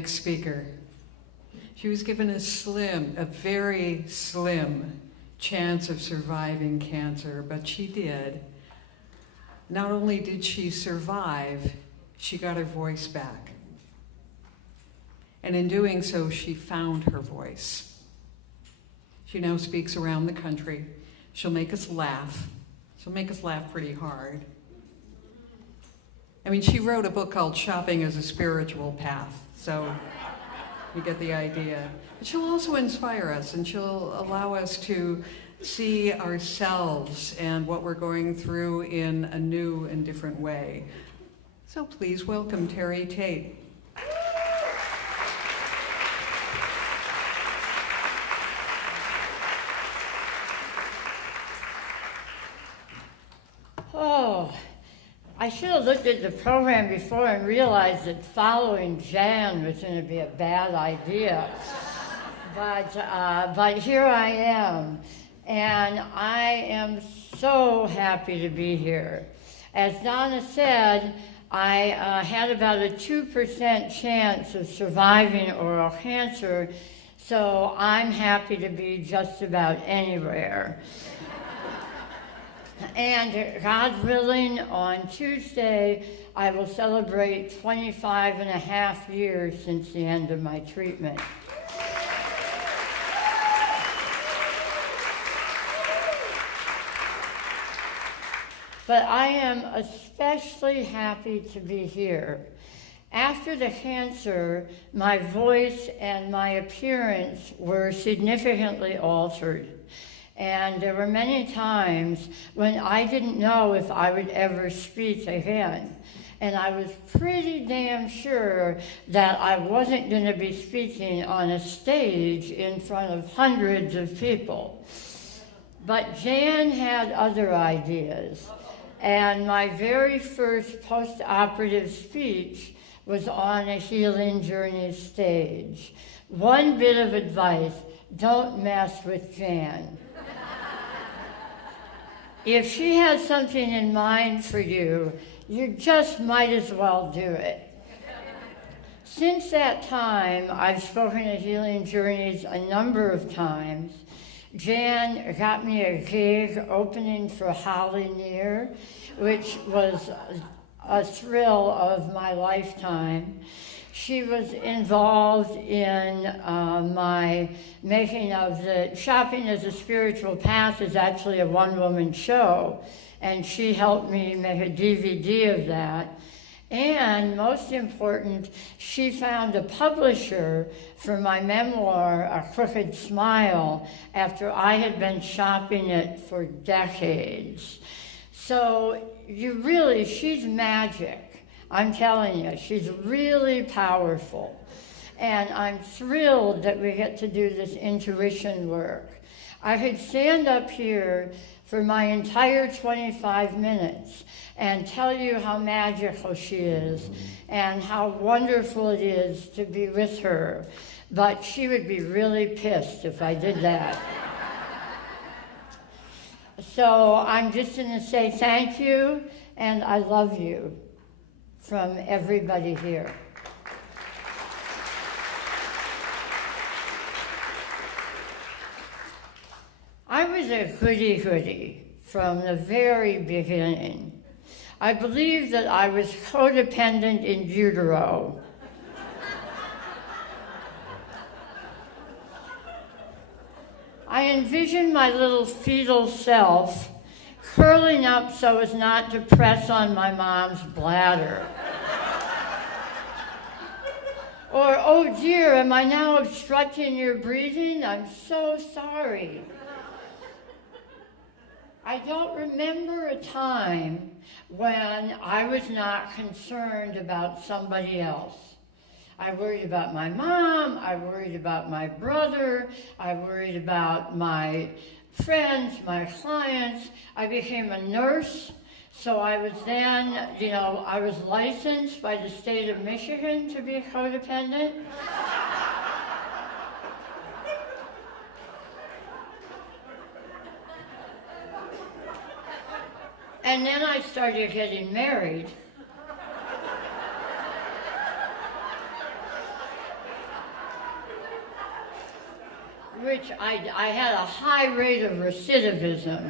next speaker. She was given a very slim chance of surviving cancer, but she did. Not only did she survive, she got her voice back. And in doing so, she found her voice. She now speaks around the country. She'll make us laugh. She'll make us laugh pretty hard. I mean, she wrote a book called Shopping as a Spiritual Path, so you get the idea. But she'll also inspire us, and she'll allow us to see ourselves and what we're going through in a new and different way. So please welcome Terri Tate. Oh, I should have looked at the program before and realized that following Jan was going to be a bad idea. But here I am, and I am so happy to be here. As Donna said, I had about a 2% chance of surviving oral cancer, so I'm happy to be just about anywhere. And God willing, on Tuesday, I will celebrate 25 and a half years since the end of my treatment. But I am especially happy to be here. After the cancer, my voice and my appearance were significantly altered. And there were many times when I didn't know if I would ever speak again. And I was pretty damn sure that I wasn't going to be speaking on a stage in front of hundreds of people. But Jan had other ideas. And my very first post-operative speech was on a healing journey stage. One bit of advice: don't mess with Jan. If she has something in mind for you, you just might as well do it. Since that time, I've spoken at Healing Journeys a number of times. Jan got me a gig opening for Holly Near, which was a thrill of my lifetime. She was involved in my making of the Shopping as a Spiritual Path is actually a one-woman show, and she helped me make a DVD of that. And most important, she found a publisher for my memoir, A Crooked Smile, after I had been shopping it for decades. So she's magic. I'm telling you, she's really powerful. And I'm thrilled that we get to do this intuition work. I could stand up here for my entire 25 minutes and tell you how magical she is and how wonderful it is to be with her. But she would be really pissed if I did that. So I'm just going to say thank you and I love you from everybody here. I was a goody-goody from the very beginning. I believed that I was codependent in utero. I envisioned my little fetal self curling up so as not to press on my mom's bladder. Or, oh dear, am I now obstructing your breathing? I'm so sorry. I don't remember a time when I was not concerned about somebody else. I worried about my mom, I worried about my brother, I worried about my friends, my clients. I became a nurse, so I was then, I was licensed by the state of Michigan to be codependent. And then I started getting married. which I had a high rate of recidivism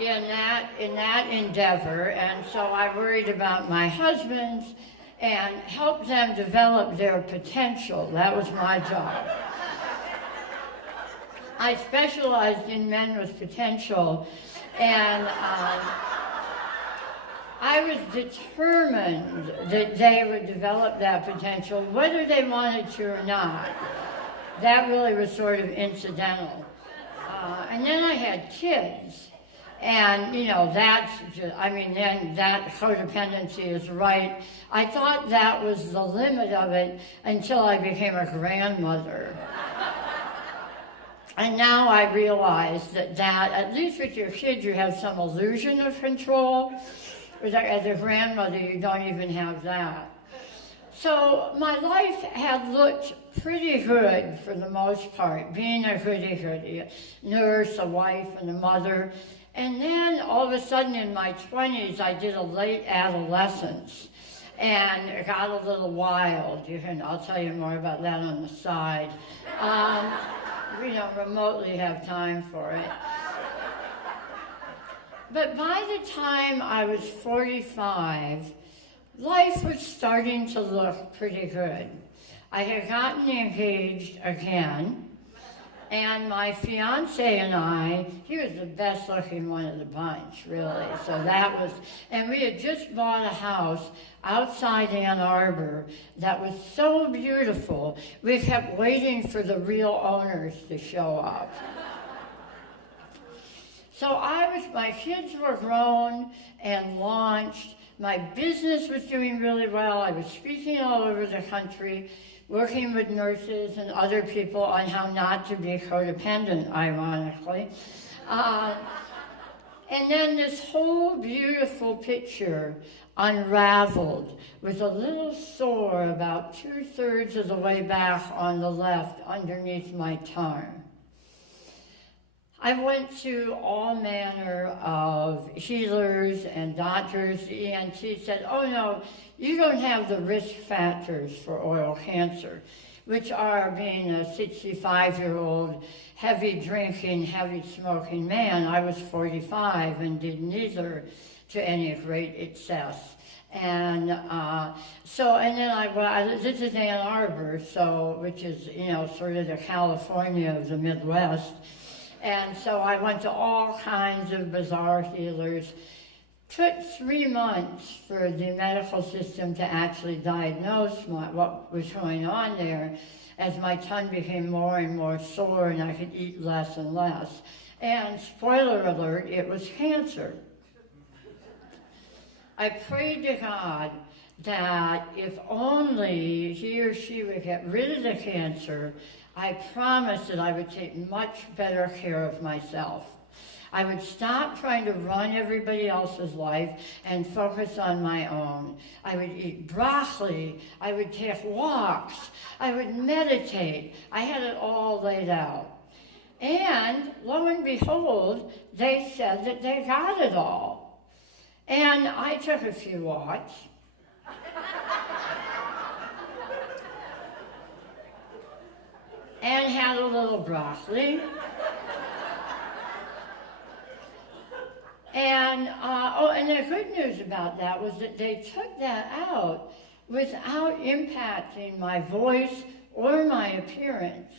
in that endeavor, and so I worried about my husbands and helped them develop their potential. That was my job. I specialized in men with potential, and I was determined that they would develop that potential, whether they wanted to or not. That really was sort of incidental. And then I had kids. And, that's just, then that codependency is right. I thought that was the limit of it until I became a grandmother. And now I realize that at least with your kids, you have some illusion of control. As a grandmother, you don't even have that. So my life had looked pretty good for the most part, being a goody-goody, a nurse, a wife, and a mother. And then all of a sudden in my 20s, I did a late adolescence and it got a little wild. I'll tell you more about that on the side. We don't remotely have time for it. But by the time I was 45, life was starting to look pretty good. I had gotten engaged again, and my fiance and I, he was the best looking one of the bunch, really. So and we had just bought a house outside Ann Arbor that was so beautiful, we kept waiting for the real owners to show up. So my kids were grown and launched. My business was doing really well. I was speaking all over the country, working with nurses and other people on how not to be codependent, ironically. And then this whole beautiful picture unraveled with a little sore about 2/3 of the way back on the left underneath my tongue. I went to all manner of healers and doctors. The ENT said, oh no, you don't have the risk factors for oral cancer, which are being a 65-year-old, heavy drinking, heavy smoking man. I was 45 and did neither to any great excess. And this is Ann Arbor, which is, sort of the California of the Midwest. And so I went to all kinds of bizarre healers. Took 3 months for the medical system to actually diagnose what was going on there, as my tongue became more and more sore and I could eat less and less. And spoiler alert, it was cancer. I prayed to God that if only he or she would get rid of the cancer, I promised that I would take much better care of myself. I would stop trying to run everybody else's life and focus on my own. I would eat broccoli. I would take walks. I would meditate. I had it all laid out. And lo and behold, they said that they got it all. And I took a few walks. And had a little broccoli. And the good news about that was that they took that out without impacting my voice or my appearance.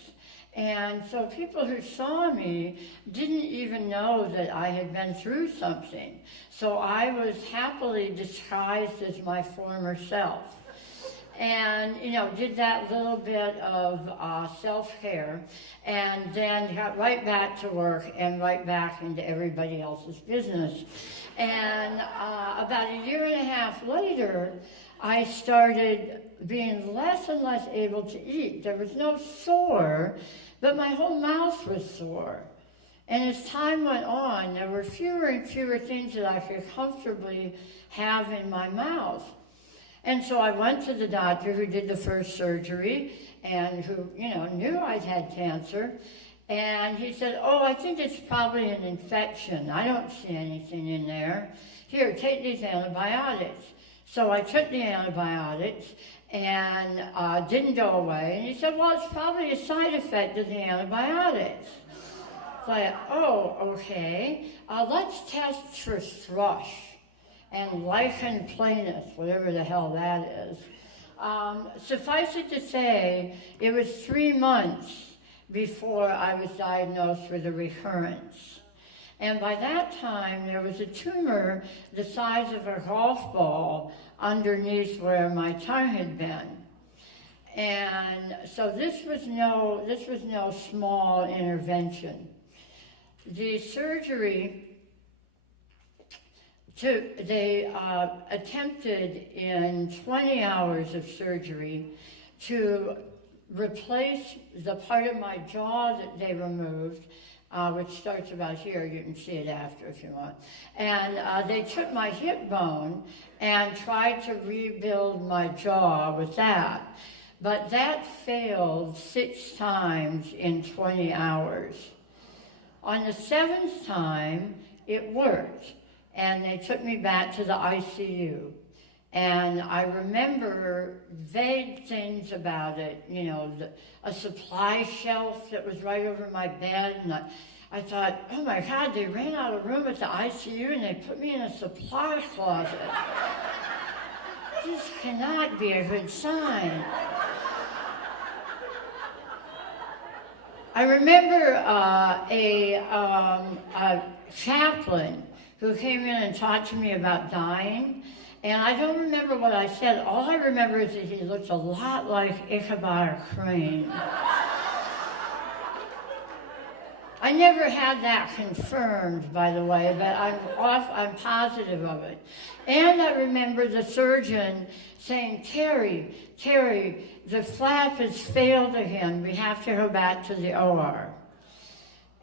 And so people who saw me didn't even know that I had been through something. So I was happily disguised as my former self. And, did that little bit of self-care, and then got right back to work and right back into everybody else's business. And about 1.5 years later, I started being less and less able to eat. There was no sore, but my whole mouth was sore. And as time went on, there were fewer and fewer things that I could comfortably have in my mouth. And so I went to the doctor who did the first surgery and who, knew I'd had cancer. And he said, oh, I think it's probably an infection. I don't see anything in there. Here, take these antibiotics. So I took the antibiotics, and didn't go away. And he said, well, it's probably a side effect of the antibiotics. So I, oh, okay. Let's test for thrush and lichen planus, whatever the hell that is. Suffice it to say, it was 3 months before I was diagnosed with a recurrence. And by that time, there was a tumor the size of a golf ball underneath where my tongue had been. And so this was no small intervention. The surgery, they attempted in 20 hours of surgery to replace the part of my jaw that they removed, which starts about here. You can see it after if you want. And they took my hip bone and tried to rebuild my jaw with that. But that failed 6 times in 20 hours. On the 7th time, it worked. And they took me back to the ICU. And I remember vague things about it, you know, a supply shelf that was right over my bed. And I thought, oh my God, they ran out of room at the ICU and they put me in a supply closet. This cannot be a good sign. I remember a chaplain who came in and talked to me about dying. And I don't remember what I said. All I remember is that he looked a lot like Ichabod Crane. I never had that confirmed, by the way, but I'm positive of it. And I remember the surgeon saying, Terri, the flap has failed again. We have to go back to the OR.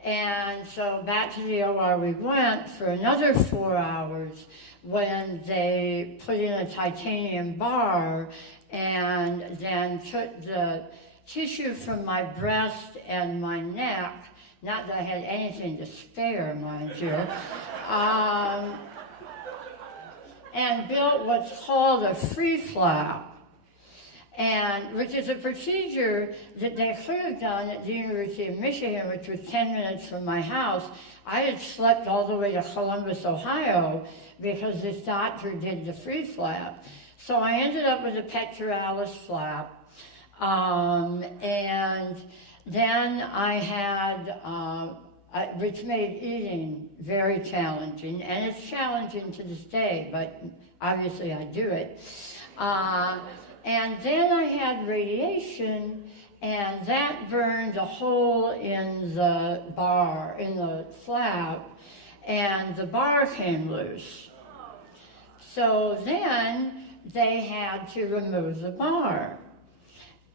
And so back to the OR we went for another 4 hours when they put in a titanium bar and then took the tissue from my breast and my neck, not that I had anything to spare, mind you, and built what's called a free flap. And which is a procedure that they could have done at the University of Michigan, which was 10 minutes from my house. I had slept all the way to Columbus, Ohio, because this doctor did the free flap. So I ended up with a pectoralis flap. And then I had, which made eating very challenging. And it's challenging to this day, but obviously I do it. And then I had radiation, and that burned a hole in the bar, in the flap, and the bar came loose. So then they had to remove the bar.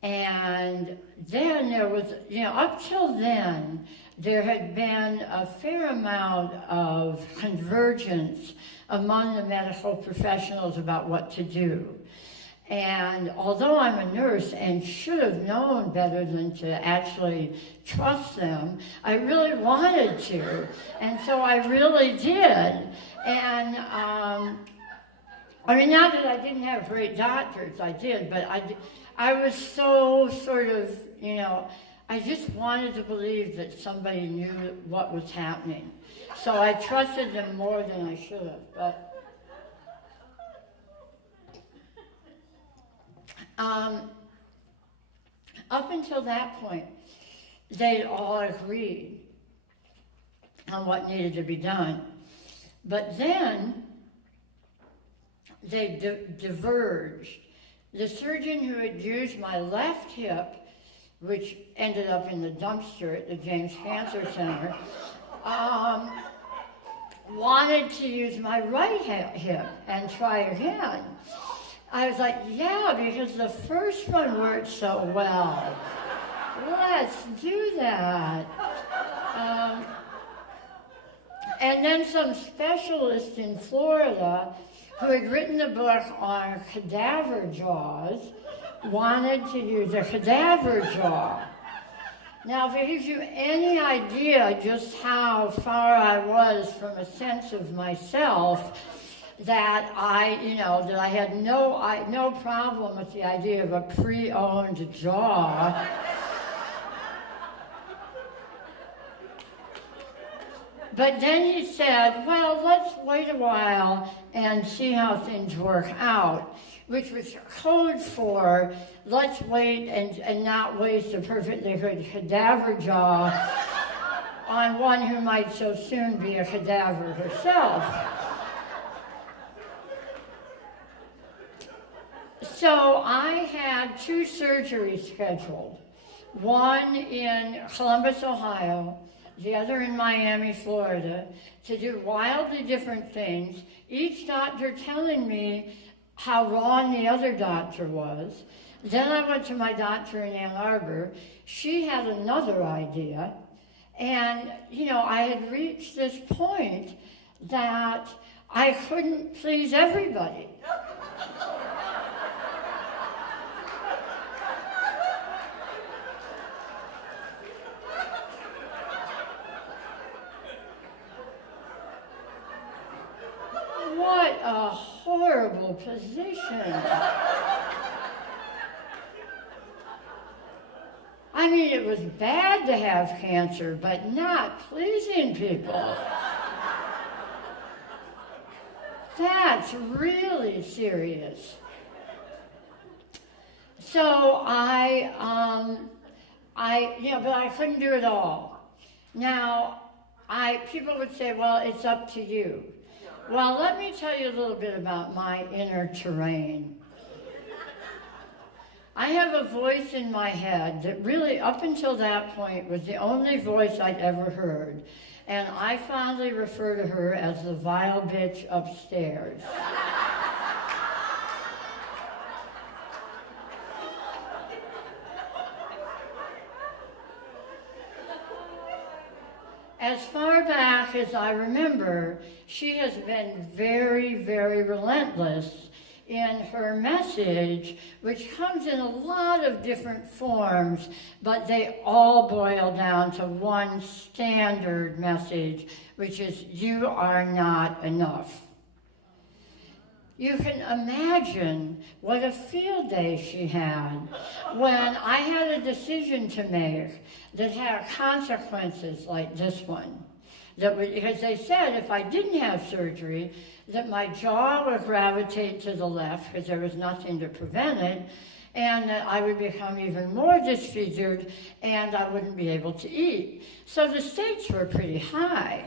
And then there was, you know, up till then, there had been a fair amount of convergence among the medical professionals about what to do. And although I'm a nurse and should have known better than to actually trust them, I really wanted to. And so I really did. And I mean, not that I didn't have great doctors, I did, but I was so sort of, you know, I just wanted to believe that somebody knew what was happening. So I trusted them more than I should have. But up until that point, they'd all agreed on what needed to be done. But then they diverged. The surgeon who had used my left hip, which ended up in the dumpster at the James Cancer Center, wanted to use my right hip and try again. I was like, yeah, because the first one worked so well. Let's do that. And then some specialist in Florida who had written a book on cadaver jaws wanted to use a cadaver jaw. Now, if it gives you any idea just how far I was from a sense of myself, that that I had no problem with the idea of a pre-owned jaw. But then he said, well, let's wait a while and see how things work out, which was code for let's wait and not waste a perfectly good cadaver jaw on one who might so soon be a cadaver herself. So I had 2 surgeries scheduled, one in Columbus, Ohio, the other in Miami, Florida, to do wildly different things, each doctor telling me how wrong the other doctor was. Then I went to my doctor in Ann Arbor. She had another idea. And, I had reached this point that I couldn't please everybody. What a horrible position. I mean, it was bad to have cancer, but not pleasing people. That's really serious. So but I couldn't do it all. Now, people would say, well, it's up to you. Well, let me tell you a little bit about my inner terrain. I have a voice in my head that really, up until that point, was the only voice I'd ever heard. And I fondly refer to her as the vile bitch upstairs. As far back as I remember, she has been very, very relentless in her message, which comes in a lot of different forms, but they all boil down to one standard message, which is, you are not enough. You can imagine what a field day she had when I had a decision to make that had consequences like this one. Because they said if I didn't have surgery, that my jaw would gravitate to the left because there was nothing to prevent it, and that I would become even more disfigured and I wouldn't be able to eat. So the stakes were pretty high.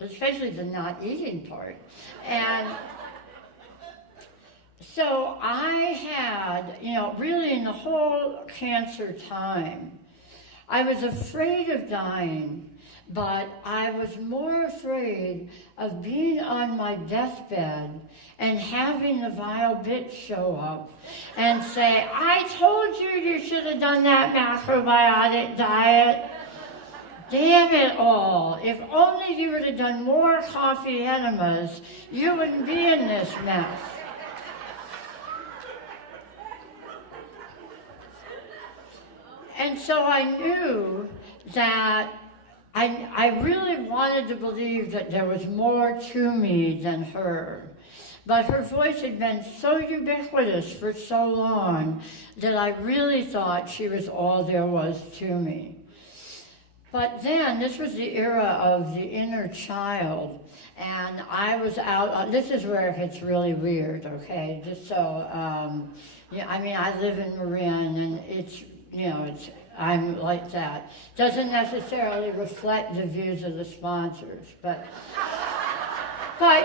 Especially the not eating part. And so I had, really in the whole cancer time, I was afraid of dying, but I was more afraid of being on my deathbed and having the vile bitch show up and say, I told you should have done that macrobiotic diet. Damn it all. If only you would have done more coffee enemas, you wouldn't be in this mess. And so I knew that I really wanted to believe that there was more to me than her. But her voice had been so ubiquitous for so long that I really thought she was all there was to me. But then, this was the era of the inner child, and I was out, this is where it gets really weird, okay? Just so, I live in Marin, and I'm like that. Doesn't necessarily reflect the views of the sponsors, but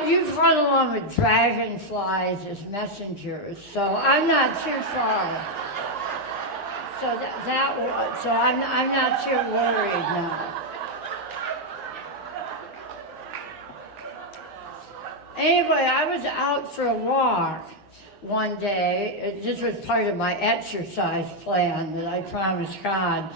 you've run along with dragonflies as messengers, so I'm not too far. So I'm not too worried now. Anyway, I was out for a walk one day. This was part of my exercise plan that I promised God.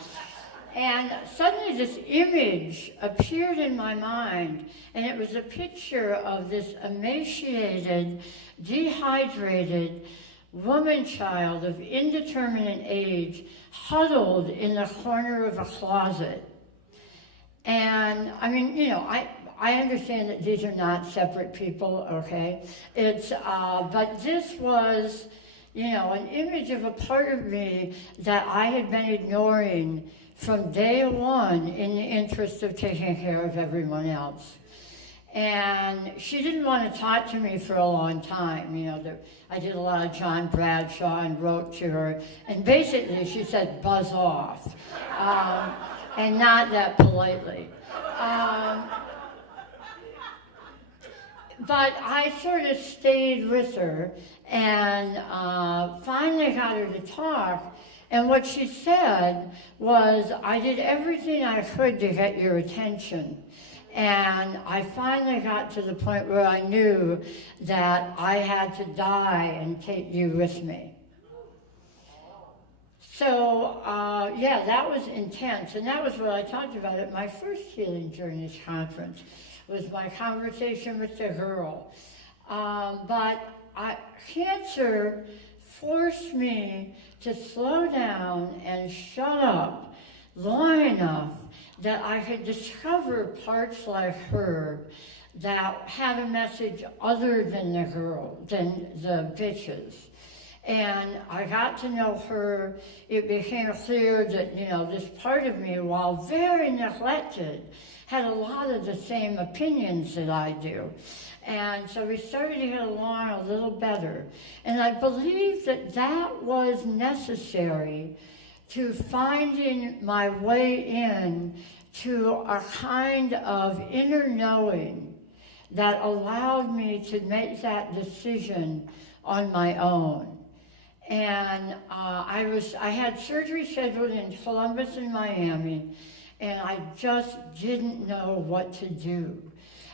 And suddenly this image appeared in my mind, and it was a picture of this emaciated, dehydrated woman child of indeterminate age huddled in the corner of a closet. And I understand that these are not separate people, okay? But this was, an image of a part of me that I had been ignoring from day one in the interest of taking care of everyone else. And she didn't want to talk to me for a long time. I did a lot of John Bradshaw and wrote to her. And basically she said, buzz off. And not that politely. But I sort of stayed with her and finally got her to talk. And what she said was, I did everything I could to get your attention. And I finally got to the point where I knew that I had to die and take you with me. So, that was intense. And that was what I talked about at my first Healing Journeys conference, was my conversation with the girl. Cancer forced me to slow down and shut up long enough that I could discover parts like her that had a message other than the bitches. And I got to know her. It became clear that, this part of me, while very neglected, had a lot of the same opinions that I do. And so we started to get along a little better. And I believe that was necessary to finding my way in to a kind of inner knowing that allowed me to make that decision on my own. And I had surgery scheduled in Columbus and Miami, and I just didn't know what to do.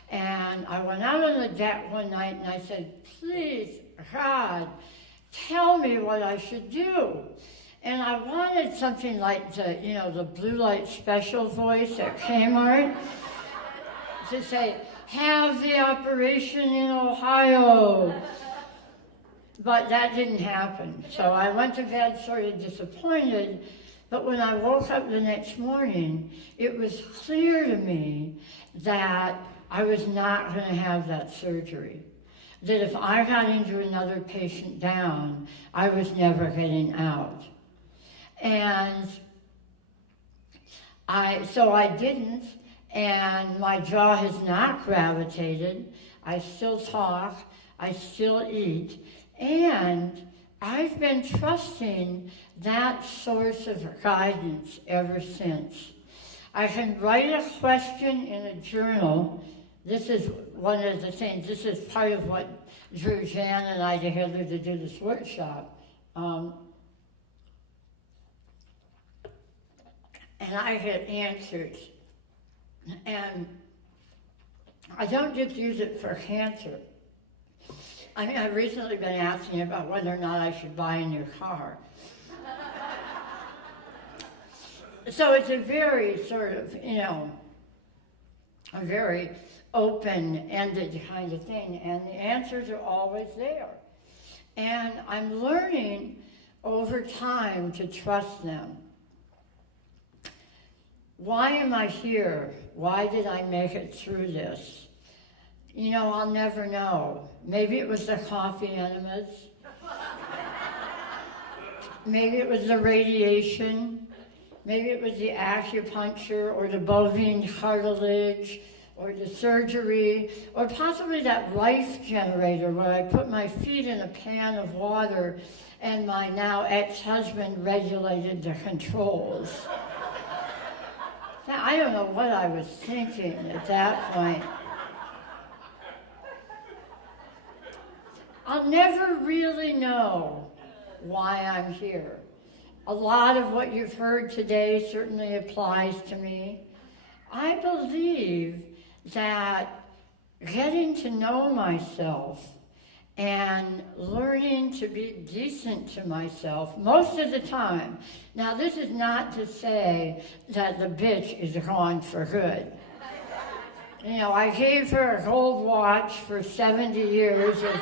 And I went out on the deck one night and I said, please, God, tell me what I should do. And I wanted something like the blue light special voice at Kmart to say, have the operation in Ohio. But that didn't happen. So I went to bed sort of disappointed. But when I woke up the next morning, it was clear to me that I was not going to have that surgery. That if I got into another patient down, I was never getting out. And so I didn't, and my jaw has not gravitated. I still talk, I still eat, and I've been trusting that source of guidance ever since. I can write a question in a journal. This is one of the things, this is part of what drew Jan and I together to do this workshop. And I get answers. And I don't just use it for cancer. I've recently been asking about whether or not I should buy a new car. So it's a very sort of, a very open-ended kind of thing, and the answers are always there. And I'm learning over time to trust them. Why am I here? Why did I make it through this? I'll never know. Maybe it was the coffee enemas. Maybe it was the radiation. Maybe it was the acupuncture or the bovine cartilage or the surgery or possibly that life generator where I put my feet in a pan of water and my now ex-husband regulated the controls. I don't know what I was thinking at that point. I'll never really know why I'm here. A lot of what you've heard today certainly applies to me. I believe that getting to know myself and learning to be decent to myself most of the time. Now, this is not to say that the bitch is gone for good. I gave her a gold watch for 70 years of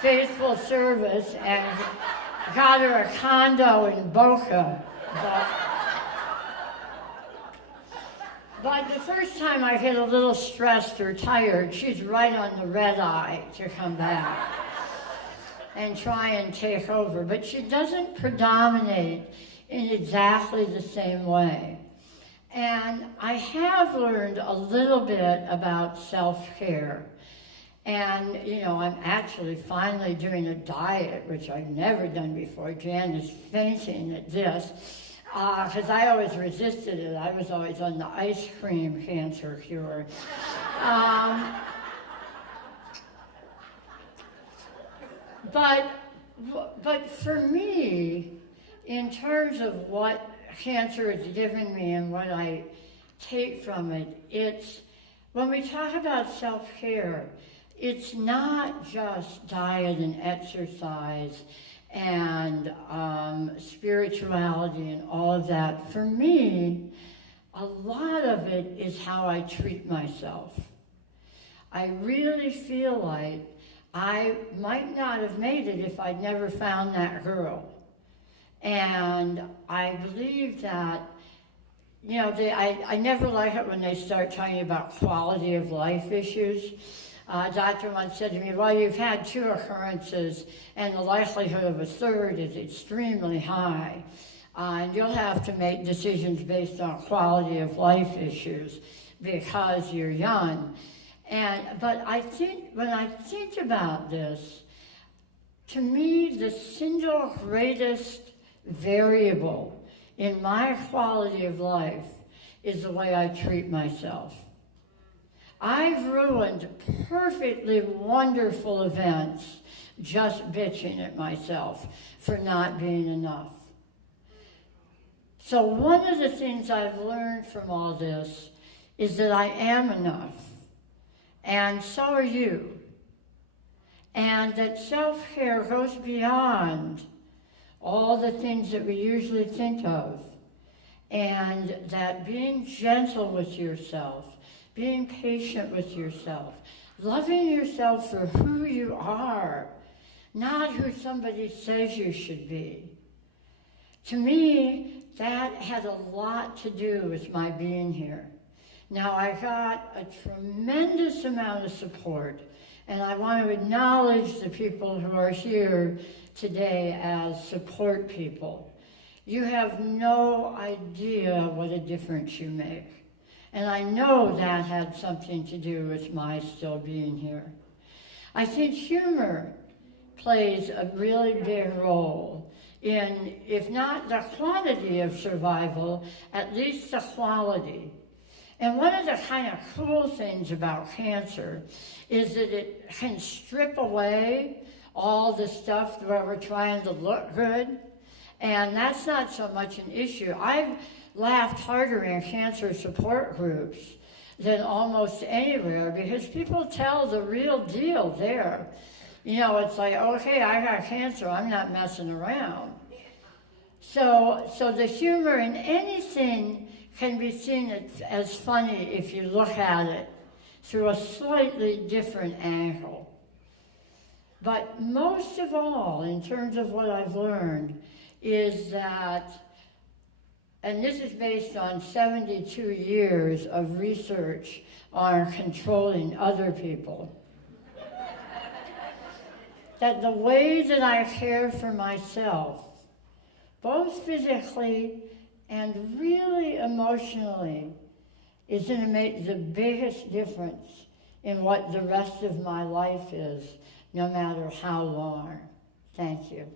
faithful service and got her a condo in Boca. But the first time I get a little stressed or tired, she's right on the red eye to come back and try and take over. But she doesn't predominate in exactly the same way. And I have learned a little bit about self-care. And, I'm actually finally doing a diet, which I've never done before. Jan is fainting at this, because I always resisted it. I was always on the ice cream cancer cure. But for me, in terms of what cancer has given me and what I take from it, it's, when we talk about self-care, it's not just diet and exercise and spirituality and all of that. For me, a lot of it is how I treat myself. I really feel like I might not have made it if I'd never found that girl. And I believe that, I never like it when they start talking about quality of life issues. A doctor once said to me, well, you've had 2 occurrences and the likelihood of a third is extremely high. And you'll have to make decisions based on quality of life issues because you're young. But I think, when I think about this, to me, the single greatest variable in my quality of life is the way I treat myself. I've ruined perfectly wonderful events just bitching at myself for not being enough. So one of the things I've learned from all this is that I am enough, and so are you, and that self-care goes beyond all the things that we usually think of, and that being gentle with yourself, being patient with yourself, loving yourself for who you are, not who somebody says you should be. To me, that had a lot to do with my being here. Now, I got a tremendous amount of support, and I want to acknowledge the people who are here today as support people. You have no idea what a difference you make. And I know that had something to do with my still being here. I think humor plays a really big role in, if not the quantity of survival, at least the quality. And one of the kind of cool things about cancer is that it can strip away all the stuff where we're trying to look good. And that's not so much an issue. I've laughed harder in cancer support groups than almost anywhere because people tell the real deal there. It's like, okay, I got cancer, I'm not messing around. So the humor in anything can be seen as funny if you look at it through a slightly different angle. But most of all, in terms of what I've learned, is that, and this is based on 72 years of research on controlling other people, that the way that I care for myself, both physically and really emotionally, is going to make the biggest difference in what the rest of my life is, no matter how long. Thank you.